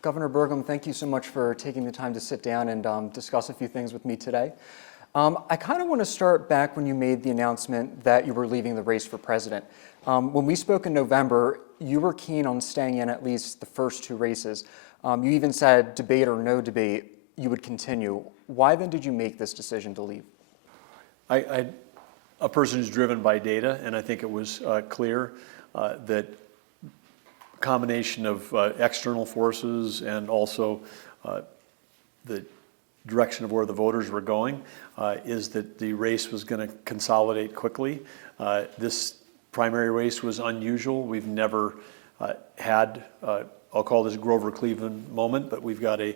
Governor Burgum, thank you so much for taking the time to sit down and discuss a few things with me today. I kind of want to start back when you made the announcement that you were leaving the race for president. When we spoke in November, you were keen on staying in at least the first two races. You even said, debate or no debate, you would continue. Why then did you make this decision to leave? A person who's driven by data, and I think it was clear that combination of external forces and also the direction of where the voters were going is that the race was going to consolidate quickly. This primary race was unusual. We've never had, I'll call this Grover Cleveland moment, but we've got a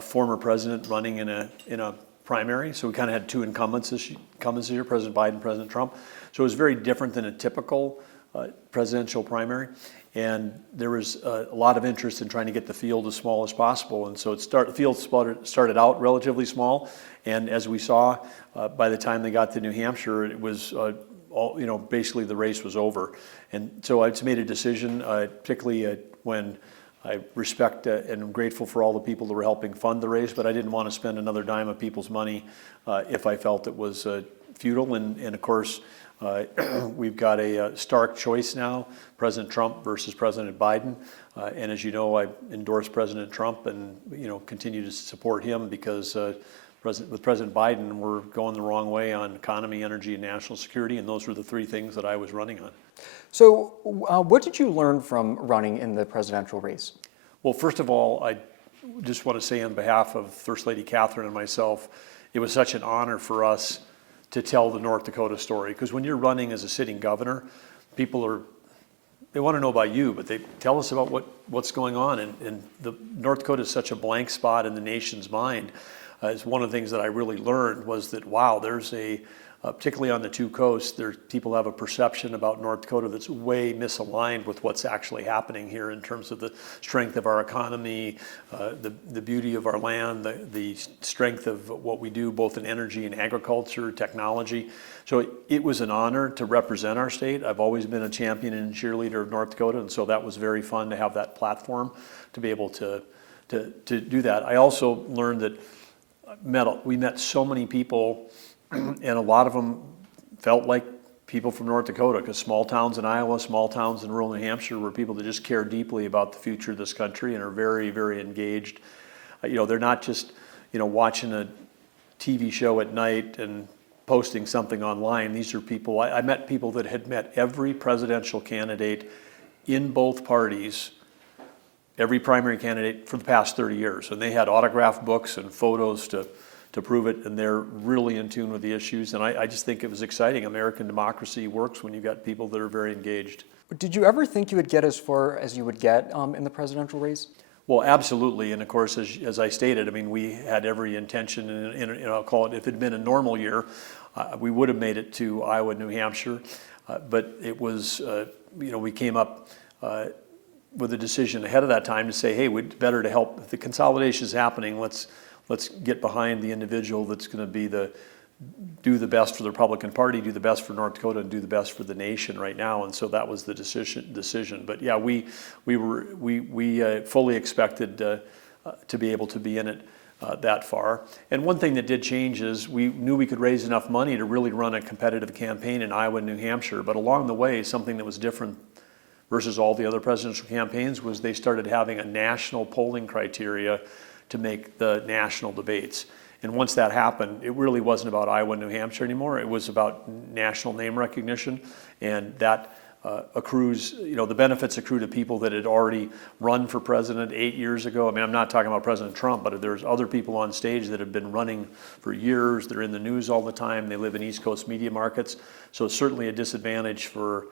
former president running in a primary. So we kind of had two incumbents this year, President Biden, President Trump. So it was very different than a typical presidential primary. And there was a lot of interest in trying to get the field as small as possible. And so the field started out relatively small. And as we saw, by the time they got to New Hampshire, it was basically the race was over. And so I made a decision, particularly when I respect and am grateful for all the people that were helping fund the race, but I didn't want to spend another dime of people's money if I felt it was futile. And of course, we've got a stark choice now, President Trump versus President Biden. And as you know, I endorsed President Trump and continue to support him because with President Biden, we're going the wrong way on economy, energy, and national security, and those were the three things that I was running on. So what did you learn from running in the presidential race? Well, first of all, I just want to say on behalf of First Lady Catherine and myself, it was such an honor for us to tell the North Dakota story. Because when you're running as a sitting governor, people they want to know about you, but they tell us about what's going on. And the North Dakota is such a blank spot in the nation's mind. It's one of the things that I really learned was that, wow, there's particularly on the two coasts, people have a perception about North Dakota that's way misaligned with what's actually happening here in terms of the strength of our economy, the beauty of our land, the strength of what we do both in energy and agriculture, technology. So it was an honor to represent our state. I've always been a champion and cheerleader of North Dakota, and so that was very fun to have that platform to be able to do that. I also learned that we met so many people, and a lot of them felt like people from North Dakota, because small towns in Iowa, small towns in rural New Hampshire were people that just care deeply about the future of this country and are very, very engaged. They're not just, watching a TV show at night and posting something online. These are people, I met people that had met every presidential candidate in both parties, every primary candidate for the past 30 years. And they had autographed books and photos to prove it, and they're really in tune with the issues. And I just think it was exciting. American democracy works when you've got people that are very engaged. Did you ever think you would get as far as you would get in the presidential race? Well, absolutely. And of course, as I stated, we had every intention, and I'll call it, if it had been a normal year, we would have made it to Iowa, New Hampshire. But it was, we came up with a decision ahead of that time to say, hey, we'd better to help. If the consolidation is happening, let's get behind the individual that's going to do the best for the Republican Party, do the best for North Dakota, and do the best for the nation right now. And so that was the decision. But yeah, we fully expected to be able to be in it that far. And one thing that did change is we knew we could raise enough money to really run a competitive campaign in Iowa and New Hampshire. But along the way, something that was different versus all the other presidential campaigns was they started having a national polling criteria to make the national debates. And once that happened, it really wasn't about Iowa and New Hampshire anymore. It was about national name recognition, and that accrues, the benefits accrue to people that had already run for president 8 years ago. I'm not talking about President Trump, but there's other people on stage that have been running for years. They're in the news all the time. They live in East Coast media markets. So it's certainly a disadvantage for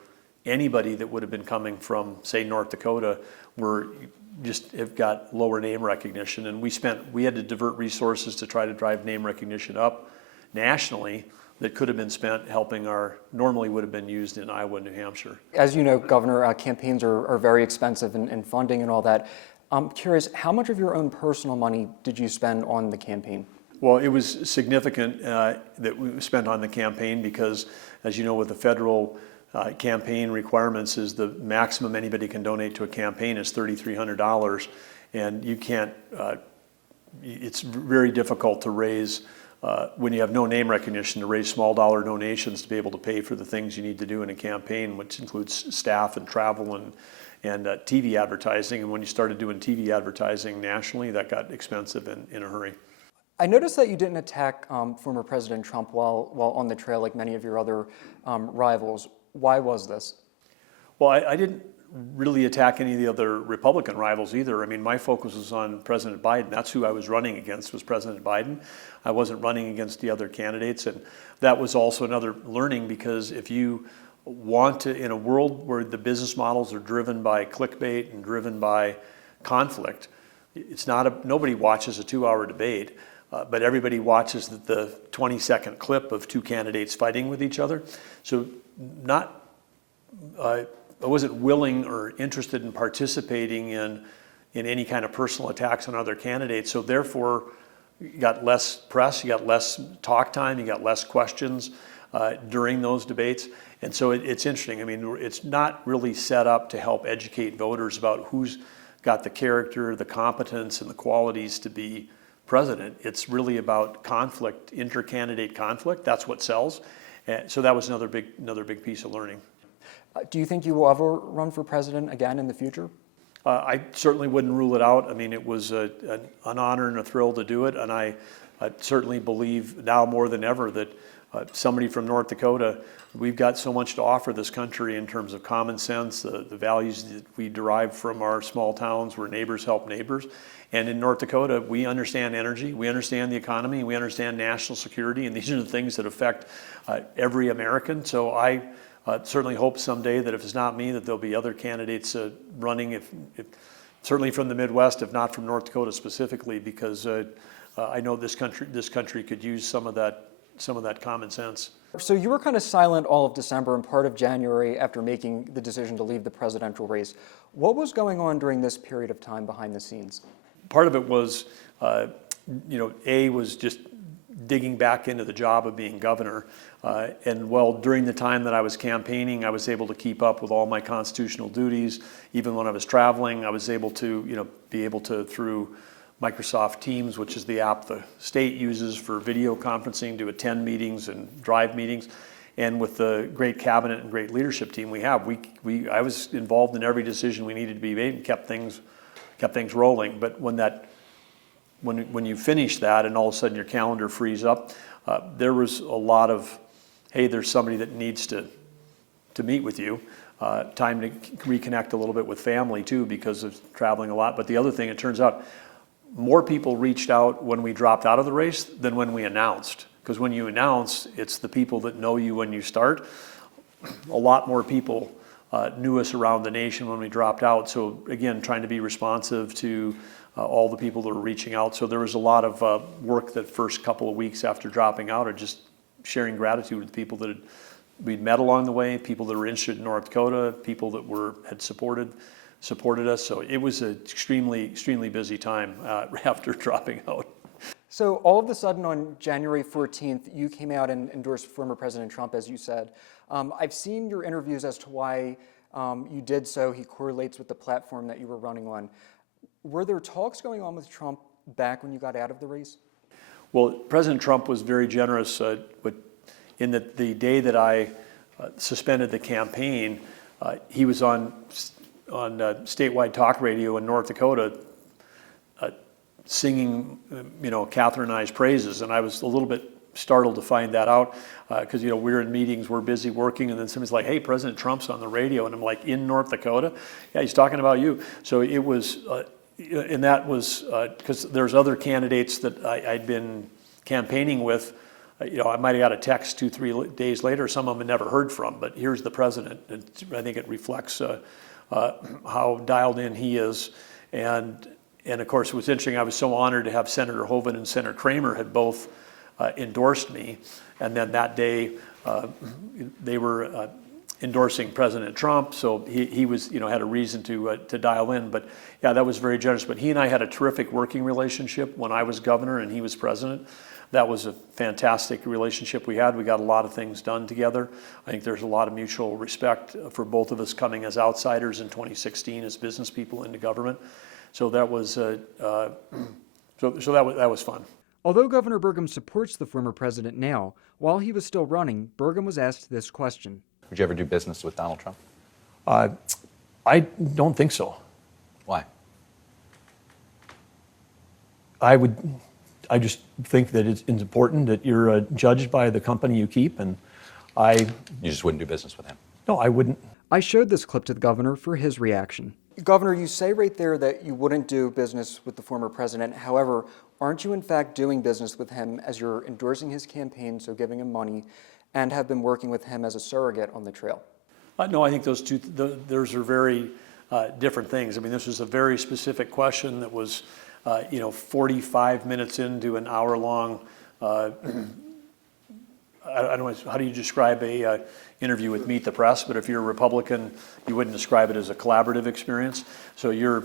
anybody that would have been coming from, say, North Dakota, where just have got lower name recognition. And we had to divert resources to try to drive name recognition up nationally that could have been spent helping normally would have been used in Iowa and New Hampshire. As you know, Governor, campaigns are very expensive in funding and all that. I'm curious, how much of your own personal money did you spend on the campaign? Well, it was significant that we spent on the campaign because, as you know, with the federal campaign requirements is the maximum anybody can donate to a campaign is $3,300. And you can't, it's very difficult to raise, when you have no name recognition, to raise small dollar donations to be able to pay for the things you need to do in a campaign, which includes staff and travel and TV advertising. And when you started doing TV advertising nationally, that got expensive in a hurry. I noticed that you didn't attack former President Trump while on the trail like many of your other rivals. Why was this? Well, I didn't really attack any of the other Republican rivals either. I mean, my focus was on President Biden. That's who I was running against, was President Biden. I wasn't running against the other candidates. And that was also another learning, because if you want to, in a world where the business models are driven by clickbait and driven by conflict, nobody watches a 2-hour debate. But everybody watches the 20-second clip of two candidates fighting with each other. So I wasn't willing or interested in participating in any kind of personal attacks on other candidates. So therefore, you got less press, you got less talk time, you got less questions during those debates. And so it's interesting. I mean, it's not really set up to help educate voters about who's got the character, the competence, and the qualities to be president. It's really about conflict, inter-candidate conflict. That's what sells. And so that was another big piece of learning. Do you think you will ever run for president again in the future? I certainly wouldn't rule it out. I mean, it was an honor and a thrill to do it, and I certainly believe now more than ever that somebody from North Dakota, we've got so much to offer this country in terms of common sense, the values that we derive from our small towns where neighbors help neighbors. And in North Dakota, we understand energy, we understand the economy, we understand national security, and these are the things that affect every American. So I certainly hope someday that if it's not me, that there'll be other candidates running, if certainly from the Midwest, if not from North Dakota specifically, because I know this country could use some of that common sense. So you were kind of silent all of December and part of January after making the decision to leave the presidential race. What was going on during this period of time behind the scenes? Part of it was, was just digging back into the job of being governor. And during the time that I was campaigning, I was able to keep up with all my constitutional duties. Even when I was traveling, I was able to, through Microsoft Teams, which is the app the state uses for video conferencing, to attend meetings and drive meetings. And with the great cabinet and great leadership team we have, I was involved in every decision we needed to be made and kept things rolling. But when you finish that and all of a sudden your calendar frees up, there was a lot of, hey, there's somebody that needs to meet with you. Time to reconnect a little bit with family too, because of traveling a lot. But the other thing, it turns out, more people reached out when we dropped out of the race than when we announced. Because when you announce, it's the people that know you when you start. A lot more people knew us around the nation when we dropped out. So again, trying to be responsive to all the people that were reaching out. So there was a lot of work that first couple of weeks after dropping out, or just sharing gratitude with people that we'd met along the way, people that were interested in North Dakota, people that had supported us. So it was an extremely busy time after dropping out. So all of a sudden on January 14th, you came out and endorsed former President Trump, as you said. I've seen your interviews as to why you did so. He correlates with the platform that you were running on. Were there talks going on with Trump back when you got out of the race? Well, President Trump was very generous in that the day that I suspended the campaign, he was on statewide talk radio in North Dakota singing, Catherine and I's praises. And I was a little bit startled to find that out because, we're in meetings, we're busy working, and then somebody's like, hey, President Trump's on the radio. And I'm like, in North Dakota? Yeah, he's talking about you. So it was, and that was, because there's other candidates that I'd been campaigning with. I might have got a text 2-3 days later, some of them had never heard from, but here's the president. And I think it reflects how dialed in he is. And of course, it was interesting, I was so honored to have Senator Hoeven and Senator Kramer had both endorsed me. And then that day, they were endorsing President Trump, so he was, had a reason to dial in. But yeah, that was very generous. But he and I had a terrific working relationship when I was governor and he was president. That was a fantastic relationship we had. We got a lot of things done together. I think there's a lot of mutual respect for both of us coming as outsiders in 2016 as business people into government. So that was that was fun. Although Governor Burgum supports the former president now, while he was still running, Burgum was asked this question. Would you ever do business with Donald Trump? I don't think so. Why? I just think that it's important that you're judged by the company you keep, and You just wouldn't do business with him? no, I wouldn't. I showed this clip to the governor for his reaction. Governor, you say right there that you wouldn't do business with the former president. However, aren't you in fact doing business with him as you're endorsing his campaign, so giving him money, and have been working with him as a surrogate on the trail? No, I think those are very different things. I mean, this was a very specific question that was, 45 minutes into an hour-long. I don't know, how do you describe a interview with Meet the Press? But if you're a Republican, you wouldn't describe it as a collaborative experience. So you're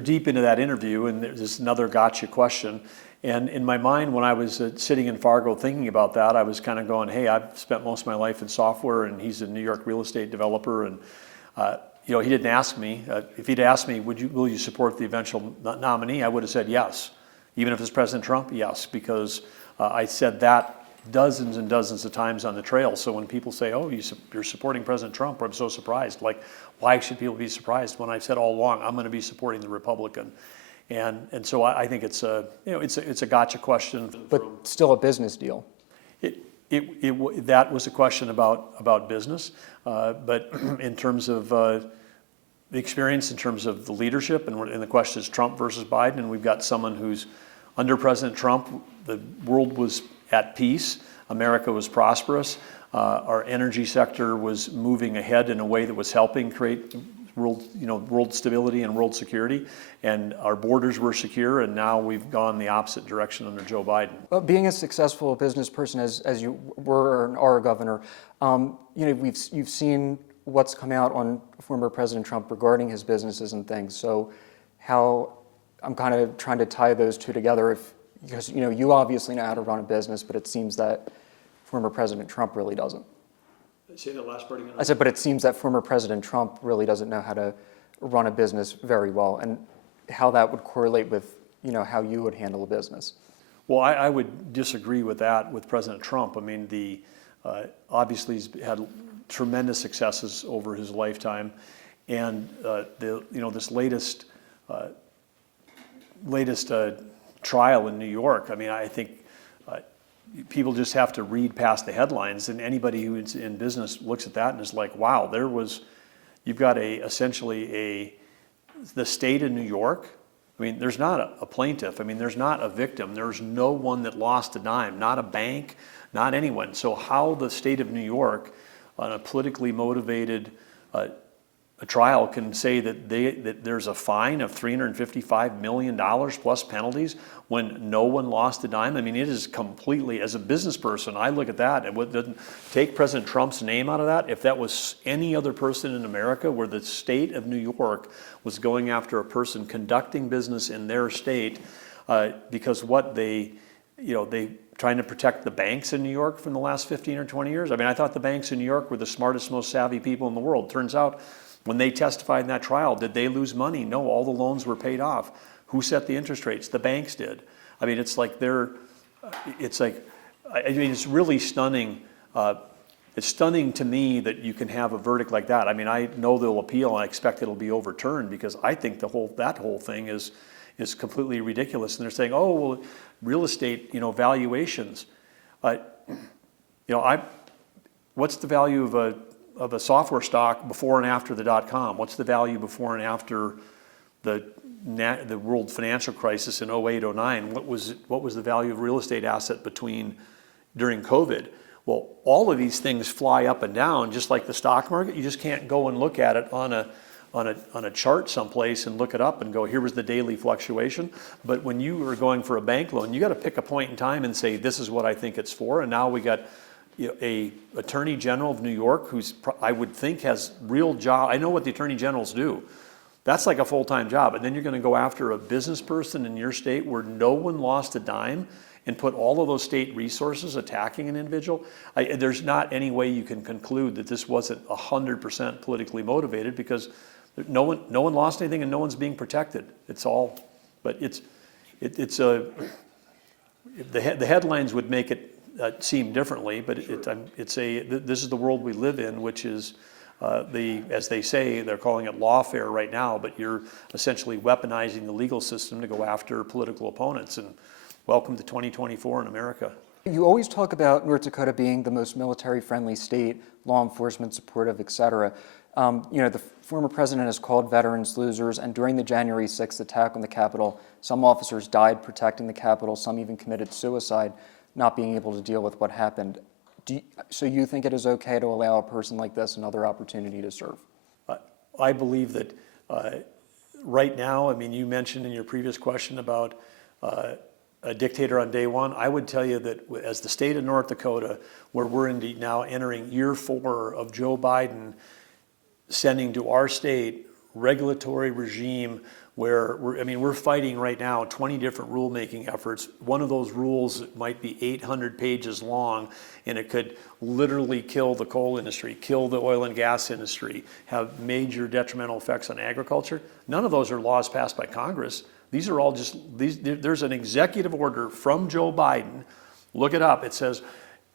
deep into that interview, and there's another gotcha question. And in my mind, when I was sitting in Fargo thinking about that, I was kind of going, hey, I've spent most of my life in software, and he's a New York real estate developer, and he didn't ask me. If he'd asked me, will you support the eventual nominee, I would have said yes. Even if it's President Trump, yes, because I said that dozens and dozens of times on the trail. So when people say, oh, you're supporting President Trump, I'm so surprised. Like, why should people be surprised when I've said all along, I'm going to be supporting the Republican? And so I think it's a gotcha question. But still a business deal. That was a question about business, but in terms of the experience, in terms of the leadership, and the question is Trump versus Biden, and we've got someone who's under President Trump, the world was at peace, America was prosperous, our energy sector was moving ahead in a way that was helping create world stability and world security, and our borders were secure, and now we've gone the opposite direction under Joe Biden. Well, being a successful business person as you were and are a governor, you've seen what's come out on former President Trump regarding his businesses and things. So I'm kind of trying to tie those two together, because you obviously know how to run a business, but it seems that former President Trump really doesn't. Say that last part again. I said, but it seems that former President Trump really doesn't know how to run a business very well, and how that would correlate with, how you would handle a business. Well, I would disagree with that with President Trump. I mean, obviously he's had tremendous successes over his lifetime, and this latest trial in New York. I mean, I think people just have to read past the headlines, and anybody who's in business looks at that and is like, wow, you've got essentially the state of New York. I mean, there's not a plaintiff. I mean, there's not a victim. There's no one that lost a dime, not a bank, not anyone. So how the state of New York, on a politically motivated a trial, can say that there's a fine of $355 million plus penalties when no one lost a dime? I mean, it is completely, as a business person, I look at that and doesn't take President Trump's name out of that. If that was any other person in America, where the state of New York was going after a person conducting business in their state, because they trying to protect the banks in New York from the last 15 or 20 years. I mean, I thought the banks in New York were the smartest, most savvy people in the world. Turns out, when they testified in that trial, did they lose money? No, all the loans were paid off. Who set the interest rates? The banks did. I mean, it's really stunning. It's stunning to me that you can have a verdict like that. I mean, I know they'll appeal, and I expect it'll be overturned, because I think that whole thing is completely ridiculous. And they're saying, oh, well, real estate, valuations. What's the value of a software stock before and after the .com? What's the value before and after the world financial crisis in 08, 09? What was the value of real estate asset during COVID? Well, all of these things fly up and down, just like the stock market. You just can't go and look at it on a chart someplace and look it up and go, here was the daily fluctuation. But when you are going for a bank loan, you got to pick a point in time and say, this is what I think it's for. And now we got a Attorney General of New York, who's, I would think, has real job. I know what the Attorney Generals do. That's like a full-time job. And then you're going to go after a business person in your state where no one lost a dime, and put all of those state resources attacking an individual. There's not any way you can conclude that this wasn't 100% politically motivated, because No one lost anything, and no one's being protected. It's all, but it's a. The headlines would make it seem differently, but this is the world we live in, which is as they say, they're calling it lawfare right now, but you're essentially weaponizing the legal system to go after political opponents. And welcome to 2024 in America. You always talk about North Dakota being the most military-friendly state, law enforcement supportive, et cetera. The former president has called veterans losers, and during the January 6th attack on the Capitol, some officers died protecting the Capitol, some even committed suicide, not being able to deal with what happened. So you think it is okay to allow a person like this another opportunity to serve? I believe that right now, I mean, you mentioned in your previous question about a dictator on day one. I would tell you that as the state of North Dakota, where we're indeed now entering year 4 of Joe Biden sending to our state regulatory regime where we're fighting right now 20 different rulemaking efforts. One of those rules might be 800 pages long, and it could literally kill the coal industry, kill the oil and gas industry, have major detrimental effects on agriculture. None of those are laws passed by Congress. These are all just, there's an executive order from Joe Biden. Look it up. It says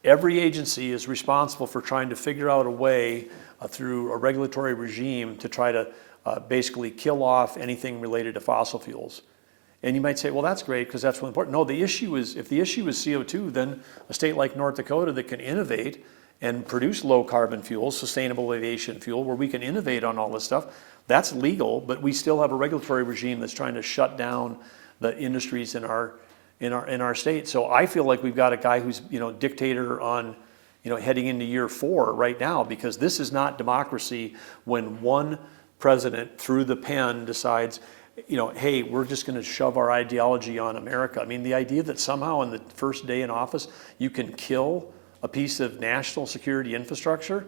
every agency is responsible for trying to figure out a way through a regulatory regime to try to basically kill off anything related to fossil fuels. And you might say, well, that's great because that's really important. No, the issue is, if the issue is CO2, then a state like North Dakota that can innovate and produce low carbon fuels, sustainable aviation fuel, where we can innovate on all this stuff, that's legal, but we still have a regulatory regime that's trying to shut down the industries in our state. So I feel like we've got a guy who's dictator on heading into year 4 right now, because this is not democracy when one president through the pen decides, hey, we're just going to shove our ideology on America. I mean, the idea that somehow in the first day in office you can kill a piece of national security infrastructure,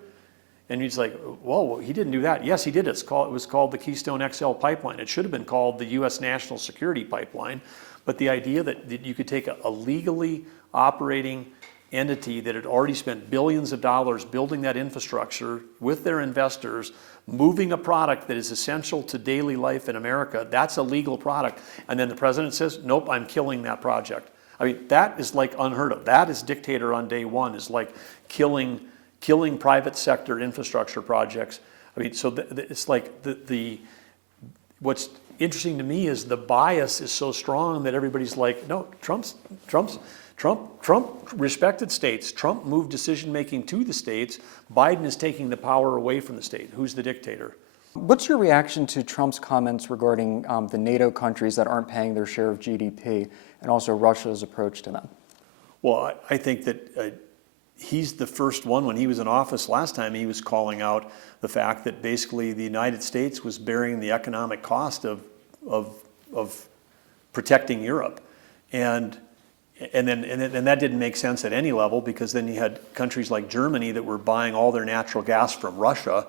and he's like, whoa, he didn't do that. Yes, he did. It was called the Keystone XL pipeline. It should have been called the U.S. National Security Pipeline. But the idea that you could take a legally operating entity that had already spent billions of dollars building that infrastructure with their investors, moving a product that is essential to daily life in America, that's a legal product. And then the president says, nope, I'm killing that project. I mean, that is like unheard of. That is dictator on day one, is like killing private sector infrastructure projects. I mean, so it's like what's interesting to me is the bias is so strong that everybody's like, no, Trump respected states. Trump moved decision-making to the states. Biden is taking the power away from the state. Who's the dictator? What's your reaction to Trump's comments regarding the NATO countries that aren't paying their share of GDP, and also Russia's approach to them? Well, I think that he's the first one. When he was in office last time, he was calling out the fact that basically the United States was bearing the economic cost of protecting Europe. And that didn't make sense at any level, because then you had countries like Germany that were buying all their natural gas from Russia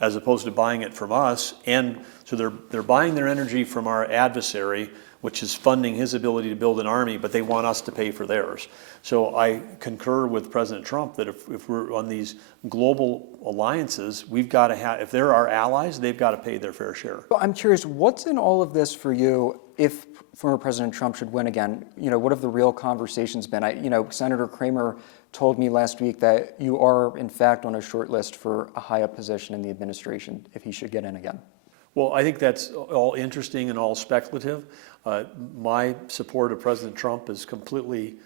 as opposed to buying it from us. And so they're buying their energy from our adversary, which is funding his ability to build an army, but they want us to pay for theirs. So I concur with President Trump that if we're on these global alliances, we've got to have, if they're our allies, they've got to pay their fair share. Well, I'm curious, what's in all of this for you if former President Trump should win again? What have the real conversations been? Senator Kramer told me last week that you are, in fact, on a short list for a high-up position in the administration if he should get in again. Well, I think that's all interesting and all speculative. My support of President Trump is completely,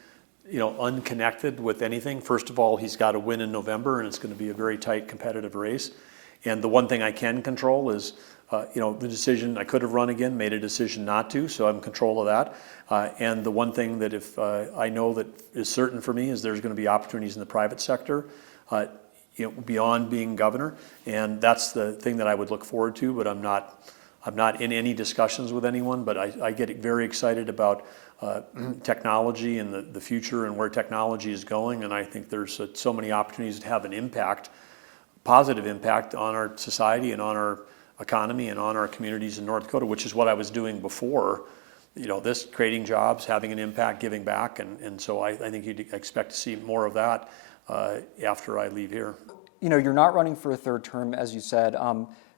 unconnected with anything. First of all, he's got to win in November, and it's going to be a very tight, competitive race. And the one thing I can control is, the decision. I could have run again, made a decision not to, so I'm in control of that. And the one thing that if I know that is certain for me is there's going to be opportunities in the private sector, beyond being governor, and that's the thing that I would look forward to. But I'm not in any discussions with anyone. But I get very excited about technology and the future and where technology is going. And I think there's so many opportunities to have an impact, positive impact on our society and on our economy and on our communities in North Dakota, which is what I was doing before. This creating jobs, having an impact, giving back, and so I think you'd expect to see more of that after I leave here. You're not running for a third term, as you said.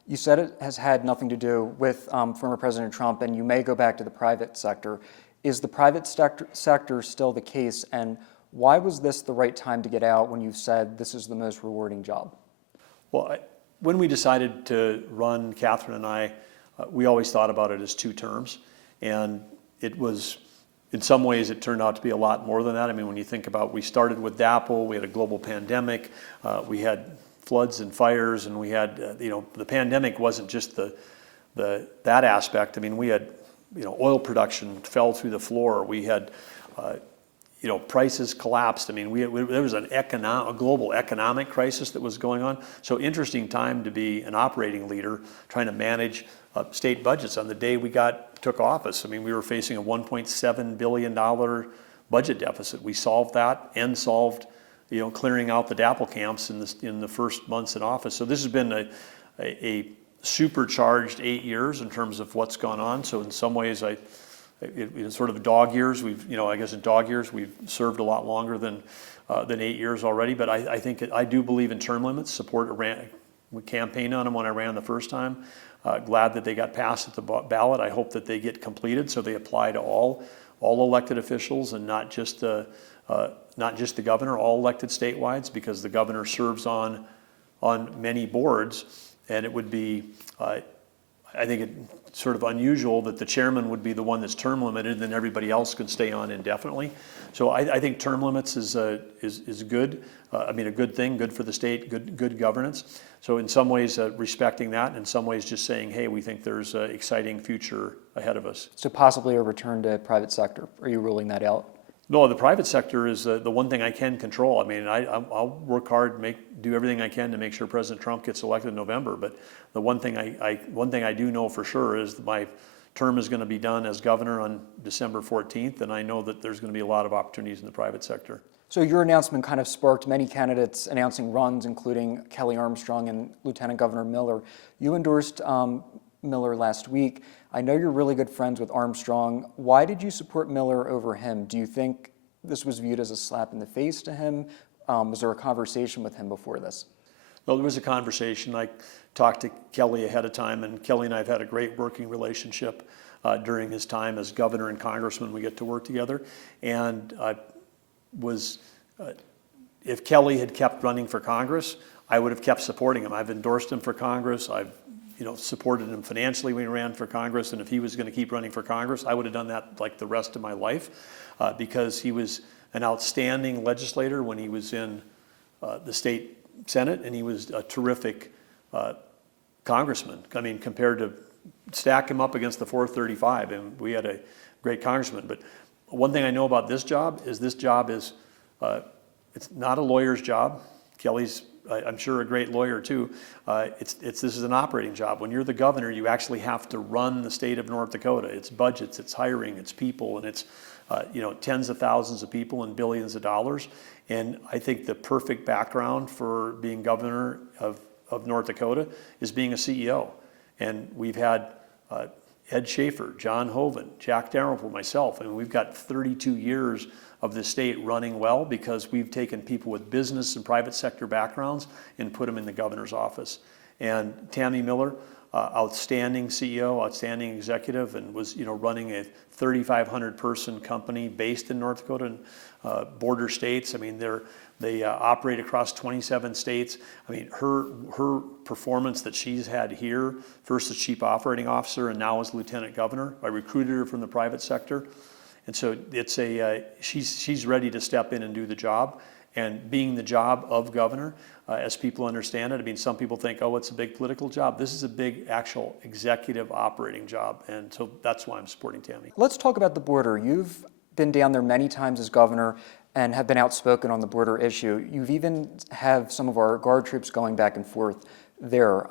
You said it has had nothing to do with former President Trump, and you may go back to the private sector. Is the private sector still the case, and why was this the right time to get out when you've said this is the most rewarding job? Well, when we decided to run, Catherine and I, we always thought about it as 2 terms, and it was, in some ways, it turned out to be a lot more than that. I mean, when you think about, we started with DAPL, we had a global pandemic, we had floods and fires, and we had, the pandemic wasn't just that aspect. I mean, we had, oil production fell through the floor. We had, prices collapsed. I mean, there was a global economic crisis that was going on. So interesting time to be an operating leader, trying to manage state budgets. On the day we took office, I mean, we were facing a $1.7 billion budget deficit. We solved that and solved, clearing out the DAPL camps in the first months in office. So this has been a supercharged 8 years in terms of what's gone on. So in some ways, in sort of dog years, I guess in dog years, we've served a lot longer than 8 years already. But I think I do believe in term limits. We campaigned on them when I ran the first time. Glad that they got passed at the ballot. I hope that they get completed so they apply to all elected officials and not just the governor, all elected statewide, because the governor serves on many boards, and it would be, I think it's sort of unusual that the chairman would be the one that's term limited, and then everybody else can stay on indefinitely. So I think term limits is good. A good thing, good for the state, good governance. So in some ways, respecting that, and in some ways just saying, hey, we think there's an exciting future ahead of us. So possibly a return to private sector. Are you ruling that out? No, the private sector is the one thing I can control. I mean, I'll work hard, do everything I can to make sure President Trump gets elected in November. But the one thing I do know for sure is that my term is going to be done as governor on December 14th, and I know that there's going to be a lot of opportunities in the private sector. So your announcement kind of sparked many candidates announcing runs, including Kelly Armstrong and Lieutenant Governor Miller. You endorsed Miller last week. I know you're really good friends with Armstrong. Why did you support Miller over him? Do you think this was viewed as a slap in the face to him? Was there a conversation with him before this? Well, there was a conversation. I talked to Kelly ahead of time, and Kelly and I have had a great working relationship during his time as governor and congressman. We get to work together. And if Kelly had kept running for Congress, I would have kept supporting him. I've endorsed him for Congress. I've supported him financially when he ran for Congress, and if he was going to keep running for Congress, I would have done that like the rest of my life, because he was an outstanding legislator when he was in the state Senate, and he was a terrific congressman. I mean, compared to stack him up against the 435, and we had a great congressman. But one thing I know about this job is it's not a lawyer's job. Kelly's, I'm sure, a great lawyer too. This is an operating job. When you're the governor, you actually have to run the state of North Dakota. It's budgets, it's hiring, it's people, and it's tens of thousands of people and billions of dollars. And I think the perfect background for being governor of North Dakota is being a CEO. And we've had Ed Schaefer, John Hoven, Jack Dalrymple, myself, and we've got 32 years of the state running well because we've taken people with business and private sector backgrounds and put them in the governor's office. And Tammy Miller, outstanding CEO, outstanding executive, and was running a 3,500 person company based in North Dakota and border states. I mean, they operate across 27 states. I mean, her performance that she's had here, first as chief operating officer and now as lieutenant governor. I recruited her from the private sector. And so it's she's ready to step in and do the job. And being the job of governor, as people understand it, I mean, some people think, oh, it's a big political job. This is a big actual executive operating job. And so that's why I'm supporting Tammy. Let's talk about the border. You've been down there many times as governor and have been outspoken on the border issue. You've even have some of our Guard troops going back and forth there.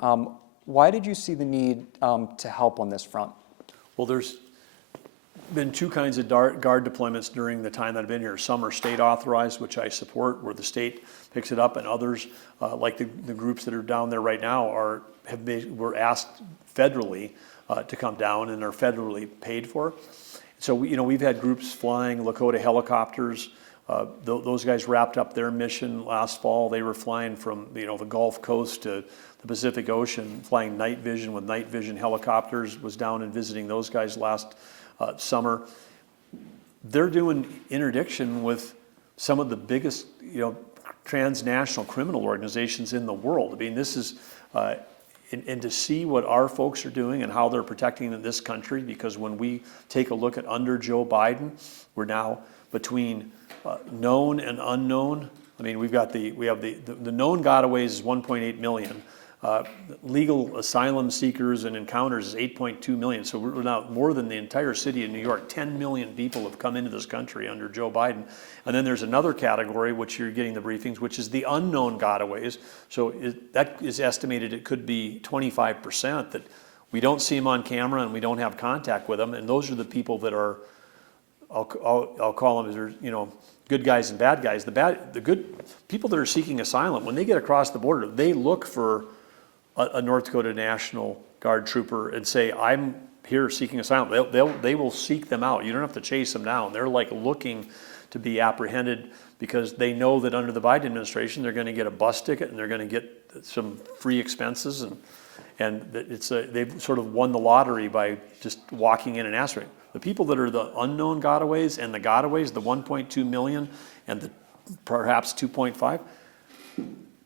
Why did you see the need to help on this front? Well, there's been two kinds of Guard deployments during the time that I've been here. Some are state authorized, which I support, where the state picks it up, and others, like the groups that are down there right now, were asked federally to come down and are federally paid for. So we've had groups flying Lakota helicopters. Those guys wrapped up their mission last fall. They were flying from the Gulf Coast to the Pacific Ocean, flying night vision with night vision helicopters, was down and visiting those guys last summer. They're doing interdiction with some of the biggest, transnational criminal organizations in the world. I mean, this is, and to see what our folks are doing and how they're protecting this country, because when we take a look at under Joe Biden, we're now between known and unknown. I mean, we have the known gotaways is 1.8 million. Legal asylum seekers and encounters is 8.2 million. So we're now more than the entire city of New York. 10 million people have come into this country under Joe Biden. And then there's another category, which you're getting the briefings, which is the unknown gotaways. So that is estimated it could be 25% that we don't see them on camera and we don't have contact with them. And those are the people that are, I'll call them, good guys and bad guys. The good people that are seeking asylum, when they get across the border, they look for a North Dakota National Guard trooper and say, I'm here seeking asylum. They will seek them out. You don't have to chase them down. They're like looking to be apprehended because they know that under the Biden administration, they're going to get a bus ticket and they're going to get some free expenses. And they've sort of won the lottery by just walking in and asking. The people that are the unknown gotaways and the gotaways, the 1.2 million and the perhaps 2.5,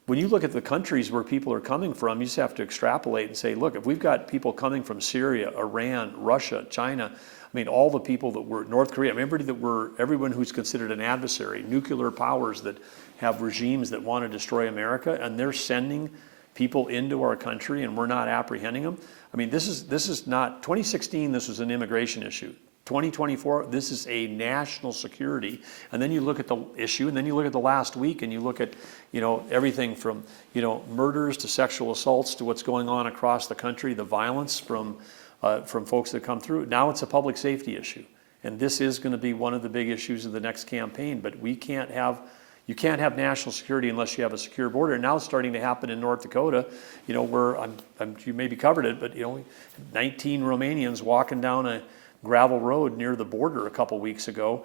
when you look at the countries where people are coming from, you just have to extrapolate and say, look, if we've got people coming from Syria, Iran, Russia, China, I mean, all the people that were North Korea, everyone who's considered an adversary, nuclear powers that have regimes that want to destroy America, and they're sending people into our country and we're not apprehending them. I mean, this is not, 2016, this was an immigration issue. 2024, this is a national security. And then you look at the issue, and then you look at the last week, and you look at, everything from, murders to sexual assaults to what's going on across the country, the violence from folks that come through. Now it's a public safety issue. And this is going to be one of the big issues of the next campaign. But you can't have national security unless you have a secure border. And now it's starting to happen in North Dakota, where you maybe covered it, but 19 Romanians walking down a gravel road near the border a couple weeks ago,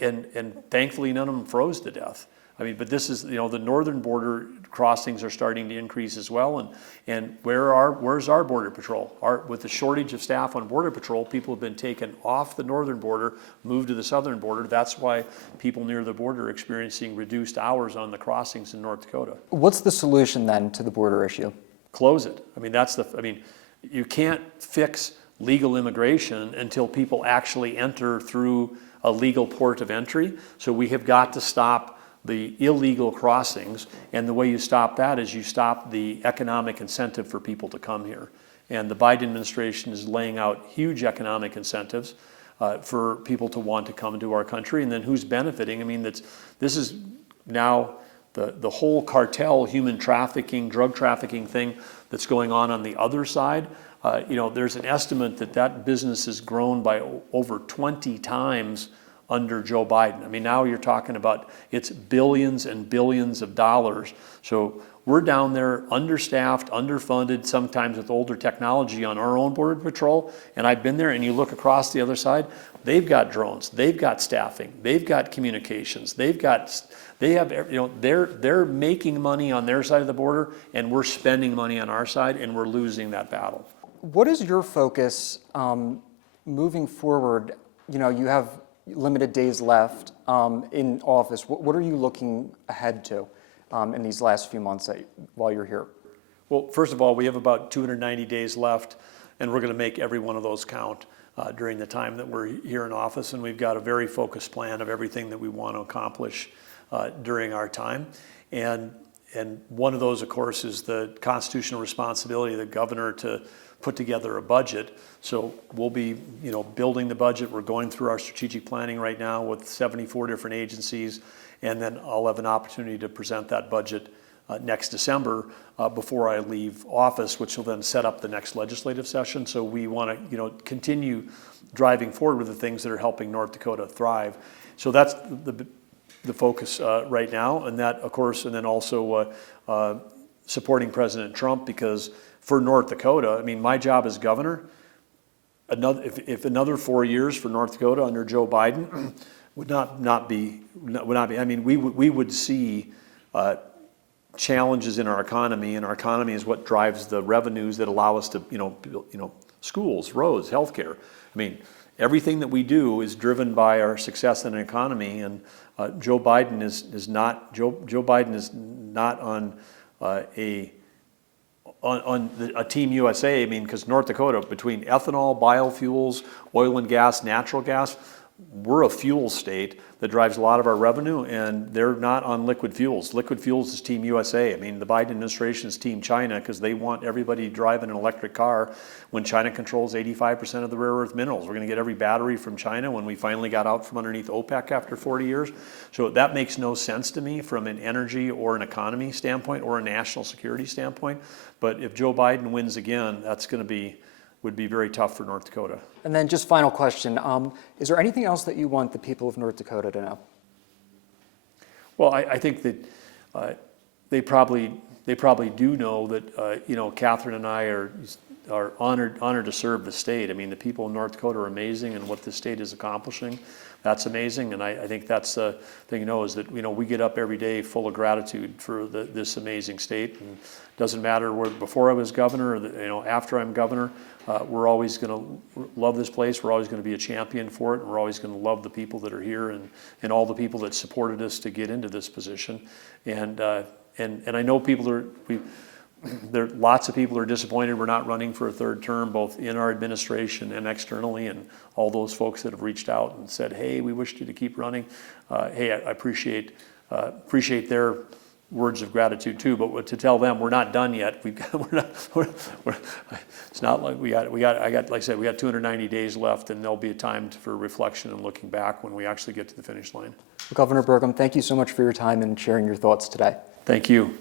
and thankfully none of them froze to death. I mean, but this is, the northern border crossings are starting to increase as well, and where's our border patrol? With the shortage of staff on border patrol, people have been taken off the northern border, moved to the southern border. That's why people near the border are experiencing reduced hours on the crossings in North Dakota. What's the solution then to the border issue? Close it. I mean, you can't fix legal immigration until people actually enter through a legal port of entry. So we have got to stop the illegal crossings, and the way you stop that is you stop the economic incentive for people to come here. And the Biden administration is laying out huge economic incentives for people to want to come to our country. And then who's benefiting? I mean, this is now the whole cartel, human trafficking, drug trafficking thing that's going on the other side. There's an estimate that business has grown by over 20 times under Joe Biden. I mean, now you're talking about it's billions and billions of dollars. So we're down there understaffed, underfunded, sometimes with older technology on our own border patrol. And I've been there, and you look across the other side, they've got drones, they've got staffing, they've got communications, they're making money on their side of the border, and we're spending money on our side, and we're losing that battle. What is your focus moving forward? You have limited days left in office. What are you looking ahead to in these last few months while you're here? Well, first of all, we have about 290 days left, and we're going to make every one of those count during the time that we're here in office. And we've got a very focused plan of everything that we want to accomplish during our time. And one of those, of course, is the constitutional responsibility of the governor to put together a budget. So we'll be, building the budget. We're going through our strategic planning right now with 74 different agencies, and then I'll have an opportunity to present that budget next December before I leave office, which will then set up the next legislative session. So we want to, continue driving forward with the things that are helping North Dakota thrive. So that's the focus right now, and that, of course, and then also supporting President Trump, because for North Dakota, I mean, my job as governor, if another 4 years for North Dakota under Joe Biden would not be. I mean, we would see challenges in our economy, and our economy is what drives the revenues that allow us to, build, schools, roads, healthcare. I mean, everything that we do is driven by our success in an economy, and Joe Biden is not on a Team USA. I mean, because North Dakota, between ethanol, biofuels, oil and gas, natural gas, we're a fuel state that drives a lot of our revenue, and they're not on liquid fuels. Liquid fuels is Team USA. I mean, the Biden administration is Team China because they want everybody driving an electric car when China controls 85% of the rare earth minerals. We're going to get every battery from China when we finally got out from underneath OPEC after 40 years. So that makes no sense to me from an energy or an economy standpoint or a national security standpoint. But if Joe Biden wins again, that's going to would be very tough for North Dakota. And then just final question, is there anything else that you want the people of North Dakota to know? Well, I think that they probably do know that Catherine and I are honored to serve the state. I mean, the people of North Dakota are amazing, and what the state is accomplishing, that's amazing. And I think that's the thing is that we get up every day full of gratitude for this amazing state. And it doesn't matter before I was governor or after I'm governor. We're always going to love this place. We're always going to be a champion for it, and we're always going to love the people that are here and all the people that supported us to get into this position. And I know lots of people are disappointed we're not running for a third term, both in our administration and externally, and all those folks that have reached out and said, "Hey, we wish you to keep running." Hey, I appreciate their words of gratitude too, but to tell them we're not done yet. It's not like like I said, we got 290 days left, and there'll be a time for reflection and looking back when we actually get to the finish line. Governor Burgum, thank you so much for your time and sharing your thoughts today. Thank you.